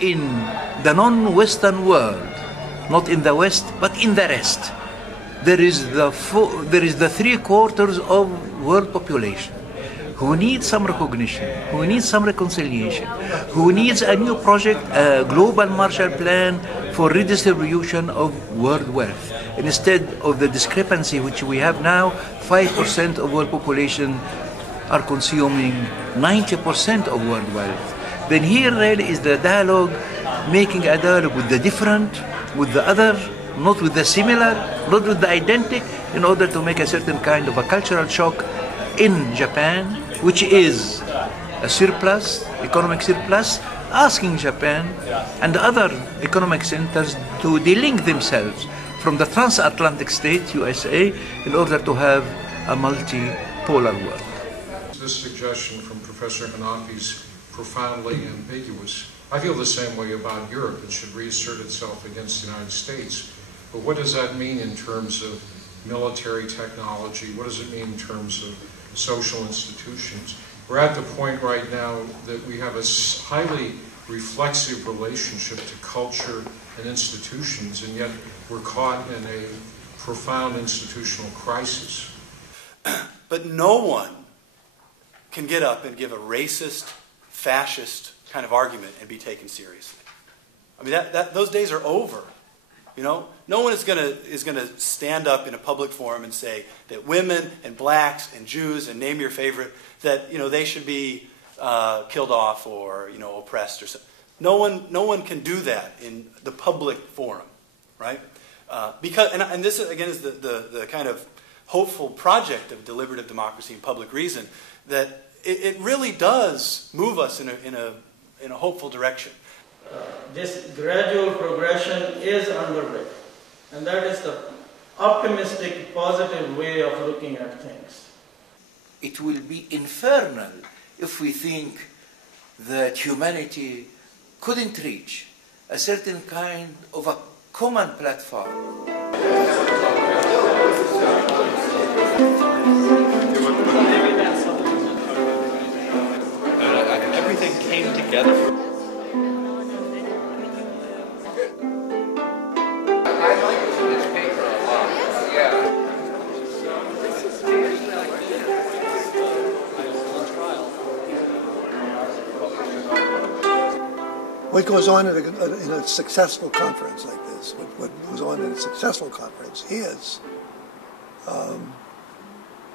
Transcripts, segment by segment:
in the non-Western world, not in the West, but in the rest, there is the 3/4 of world population who needs some recognition, who needs some reconciliation, who needs a new project, a global Marshall Plan for redistribution of world wealth. Instead of the discrepancy which we have now, 5% of world population are consuming 90% of world wealth. Then here really is the dialogue, making a dialogue with the different, with the other, not with the similar, not with the identical, in order to make a certain kind of a cultural shock in Japan, which is a surplus, economic surplus, asking Japan and other economic centers to delink themselves from the transatlantic state, USA, in order to have a multipolar world. This suggestion from Professor Hanafi is profoundly ambiguous. I feel the same way about Europe. It should reassert itself against the United States. But what does that mean in terms of military technology? What does it mean in terms of social institutions? We're at the point right now that we have a highly reflexive relationship to culture and institutions, and yet we're caught in a profound institutional crisis. But no one can get up and give a racist, fascist kind of argument and be taken seriously. I mean, those days are over. You know, no one is gonna stand up in a public forum and say that women and blacks and Jews and name your favorite, that they should be killed off or oppressed or something. No one can do that in the public forum, right? Because and this again is the kind of hopeful project of deliberative democracy and public reason, that it really does move us in a hopeful direction. This gradual progression is underway, and that is the optimistic, positive way of looking at things. It will be infernal if we think that humanity couldn't reach a certain kind of a common platform. Everything came together. What goes on in a successful conference like this, what goes on in a successful conference is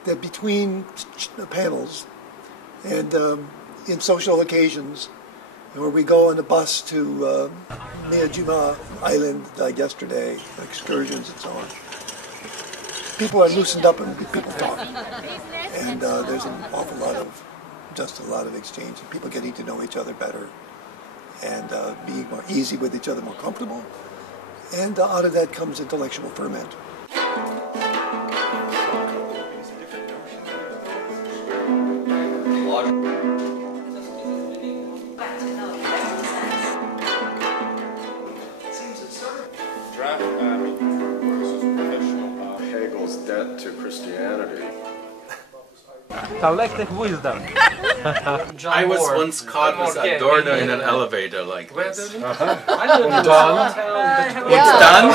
that between panels and in social occasions, where we go on the bus to Miyajima Island yesterday, excursions and so on, people are loosened up and people talk. And there's an awful lot of exchange, and people getting to know each other better, and being more easy with each other, more comfortable. And out of that comes intellectual ferment. Hegel's debt to Christianity. Collective wisdom. I was once caught with Adorno in an elevator like this. I live in done? It's done?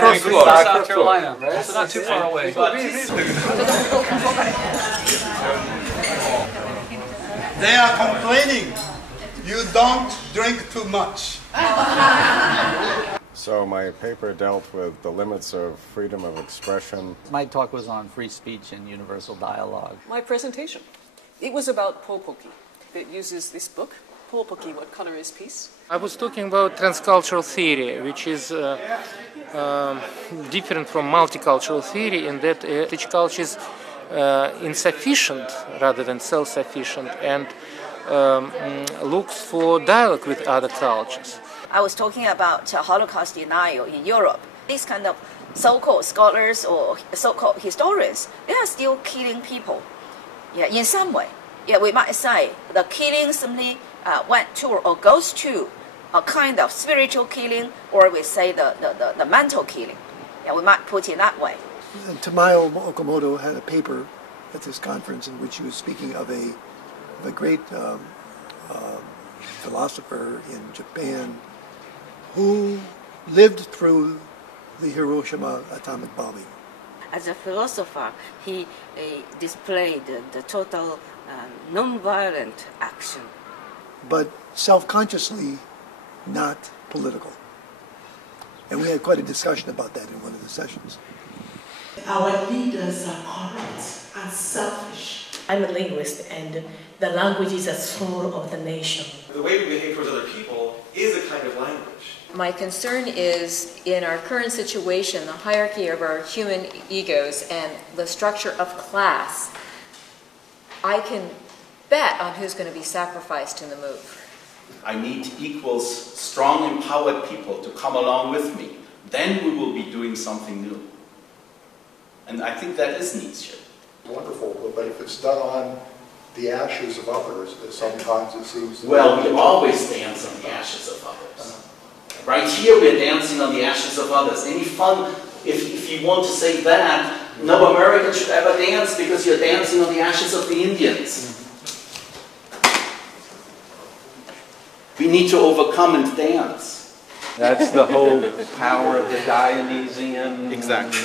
First floor, South Carolina, right? So not too far away. They are complaining you don't drink too much. So my paper dealt with the limits of freedom of expression. My talk was on free speech and universal dialogue. My presentation, it was about Popoki. It uses this book, Popoki, What Color is Peace? I was talking about transcultural theory, which is different from multicultural theory in that each culture is insufficient rather than self-sufficient and looks for dialogue with other cultures. I was talking about Holocaust denial in Europe. These kind of so-called scholars or so-called historians, they are still killing people. Yeah, in some way. Yeah, we might say the killing simply went to or goes to a kind of spiritual killing, or we say the mental killing. Yeah, we might put it that way. And Tamayo Okamoto had a paper at this conference in which he was speaking of a great philosopher in Japan who lived through the Hiroshima atomic bombing. As a philosopher, he displayed the total non-violent action. But self-consciously not political. And we had quite a discussion about that in one of the sessions. Our leaders are corrupt and selfish. I'm a linguist, and the language is the soul of the nation. The way we behave towards other people is a kind of language. My concern is, in our current situation, the hierarchy of our human egos and the structure of class, I can bet on who's going to be sacrificed in the move. I need equals strong, empowered people to come along with me. Then we will be doing something new. And I think that is Nietzsche. Wonderful, but if it's done on the ashes of others, sometimes it seems... Well, we always dance on the ashes of others. Right here we're dancing on the ashes of others. Any fun, if you want to say that, no American should ever dance because you're dancing on the ashes of the Indians. We need to overcome and dance. That's the whole power of the Dionysian. Exactly.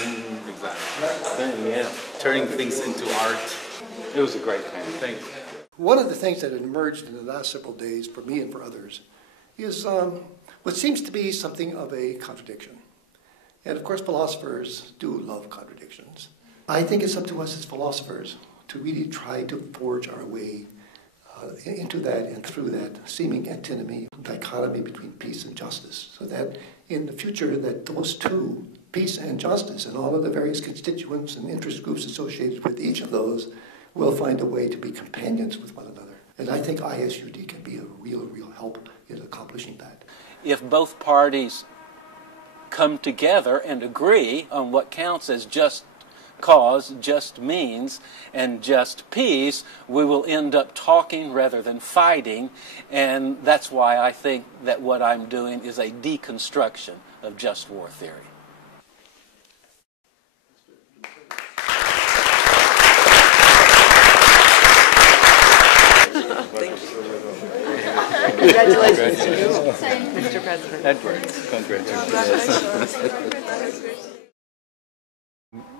Thing, yeah. Turning things into art. It was a great time. Thank you. One of the things that had emerged in the last several days for me and for others is what seems to be something of a contradiction. And of course, philosophers do love contradictions. I think it's up to us as philosophers to really try to forge our way into that and through that seeming antinomy, dichotomy between peace and justice, so that in the future that those two, peace and justice, and all of the various constituents and interest groups associated with each of those, will find a way to be companions with one another. And I think ISUD can be a real help in accomplishing that. If both parties come together and agree on what counts as just cause, just means, and just peace, we will end up talking rather than fighting, and that's why I think that what I'm doing is a deconstruction of just war theory. Thank you. Congratulations to you, Mr. President. Edwards, congratulations.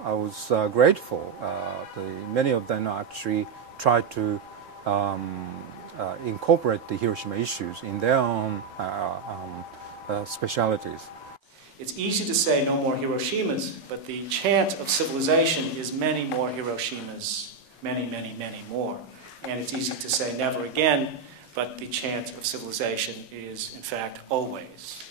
I was grateful. Many of them actually tried to incorporate the Hiroshima issues in their own specialities. It's easy to say no more Hiroshimas, but the chant of civilization is many more Hiroshimas, many, many, many more. And it's easy to say never again, but the chant of civilization is, in fact, always.